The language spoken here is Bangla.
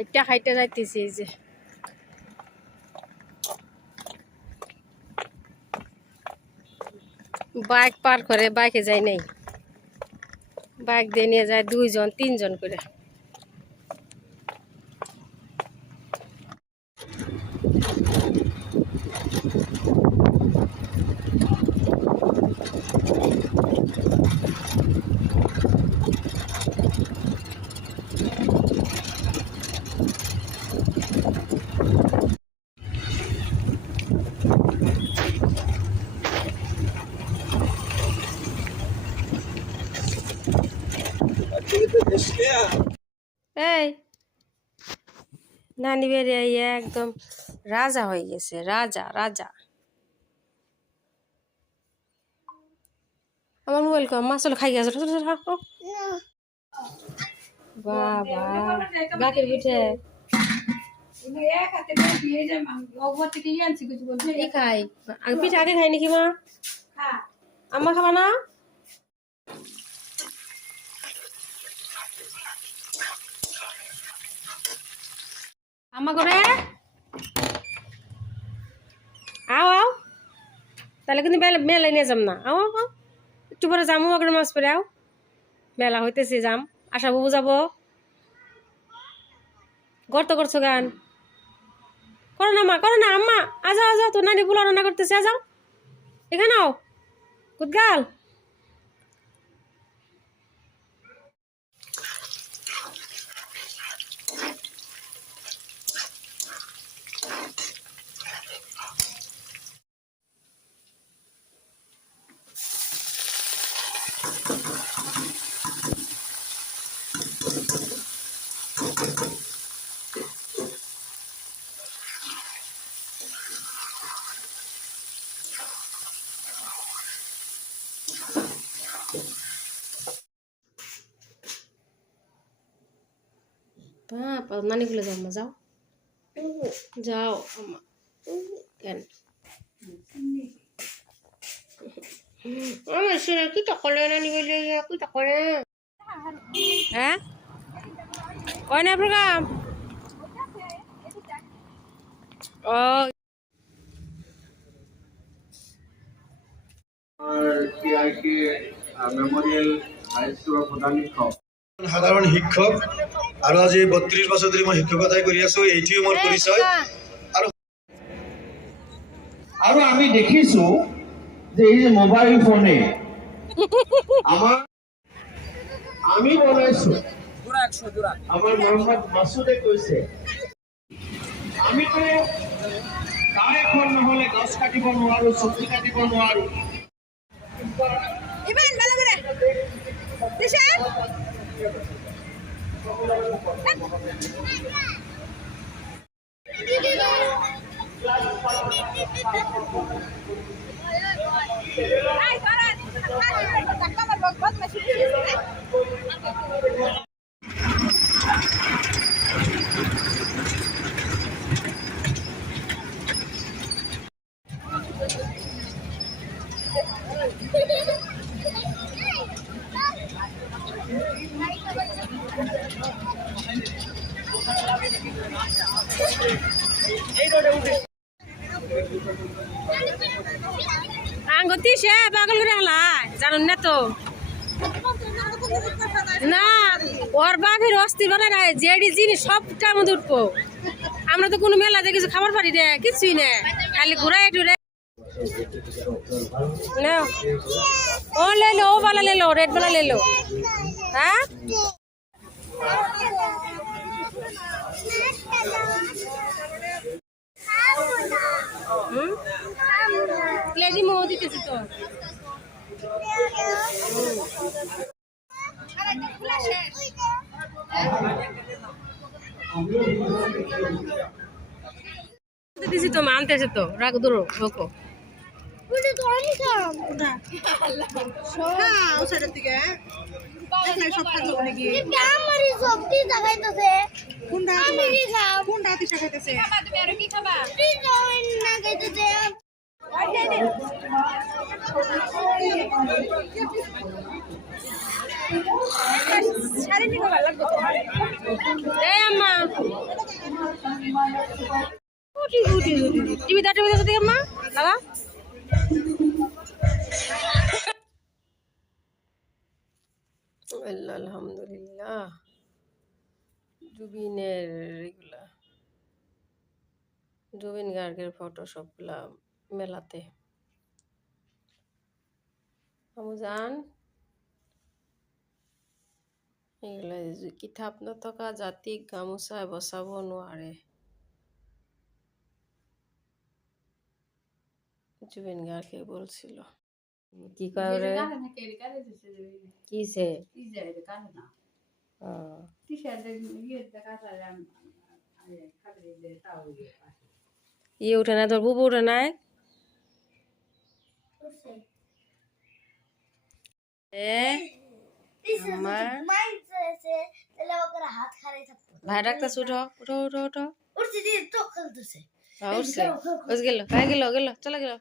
হাইটটা হাইটটা যাইতেছি এই যে বাইক পার করে বাইকে যাই নাই বাইক দিয়ে নিয়ে যায় 2 জন 3 জন করে এই নানি বেরিয়ে একদম রাজা হয়ে গেছে রাজা রাজা আমার মোবাইল কম মাছল খাই গেছে বাবা গাকের পিঠে খাই পিঠে আগে খাই নাকি মা আম্মা খাবা না আম্মা করে আও আও তাহলে কিন্তু মেলায় নিয়ে যাম না আও আও একটু পরে যামু করে মাছ পরে আও মেলা হইতেছে যাম আশা বাবু যাবো গর্ত করছো গান করো না মা করো না আম্মা আজা আজা তোর নানি পোলা রান্না করতেছে আজাও এখানে আও কুদগাল বাবা নানি গুলো যাও আম্মা যাও যাও আম্মা কেন আমার শুনে কি তো করে নানি বলে কি তো করে হ্যাঁ কয় না প্রোগ্রাম ও সাধারণ শিক্ষক আৰু আজি 32 বছৰ ধৰি মই শিক্ষকতাই কৰি আছো এইটোৱে মোৰ পৰিচয় আৰু আমি দেখিছো যে এই যে মোবাইল ফোনে আমি বনাইছো আমার মোহাম্মদ মাসুদে কৈছে আমি তো তার এখন নহলে গাছ কাটিব নোৱাৰো চব্জি কাটিব নোৱাৰো ইমান ভালো করে দিশা আই করান টাকা মার বকবাস মেশিন আঙ্গতি সে পাগল করে হালাই জানুন না তো না ওর বাপের অস্থির বানায় না যেডি জিনিস সবটার মধ্যে উঠবো আমরা তো কোনো মেলা দেখেছি খাবার পারি না কিছুই না খালি ঘুরাই টুরাই না ও ले लो वो वाला ले लो रेड वाला ले लो हाँ प्लेटी मोह दितेছি তো দিতেছি তো মানতেছে তো রাগ দূরো রোকো ওটা তো আমি খাম ওটা হ্যাঁ ও সাইড থেকে দেখলে সব খাইতো নাকি এটা আমারই সবটি দেখাইতেছে কোনটা আমি খাম কোনটা আতি দেখাইতেছে খাবা তুমি আর কি খাবা তুই যাও না খাইতেছে শাড়ি নিতে ভালো লাগবে এই আম্মা টিভি দাও দিকে মা লাগা আলহামদুলিল্লাহ জুবিন গার্গের ফটো সবগুলা মেলাতে আমুজান এগুলা কিতাপ নথকা জাতিক গামোচাই বচাব নোৱাৰে জুবিন গার্গে বলছিল কি কয় রে কিসে ইয়ে উঠে না তোর বুবু উঠে নাই ভাই ডাক্তার উঠো উঠো উঠো উঠো উঠছে গেল চলে গেল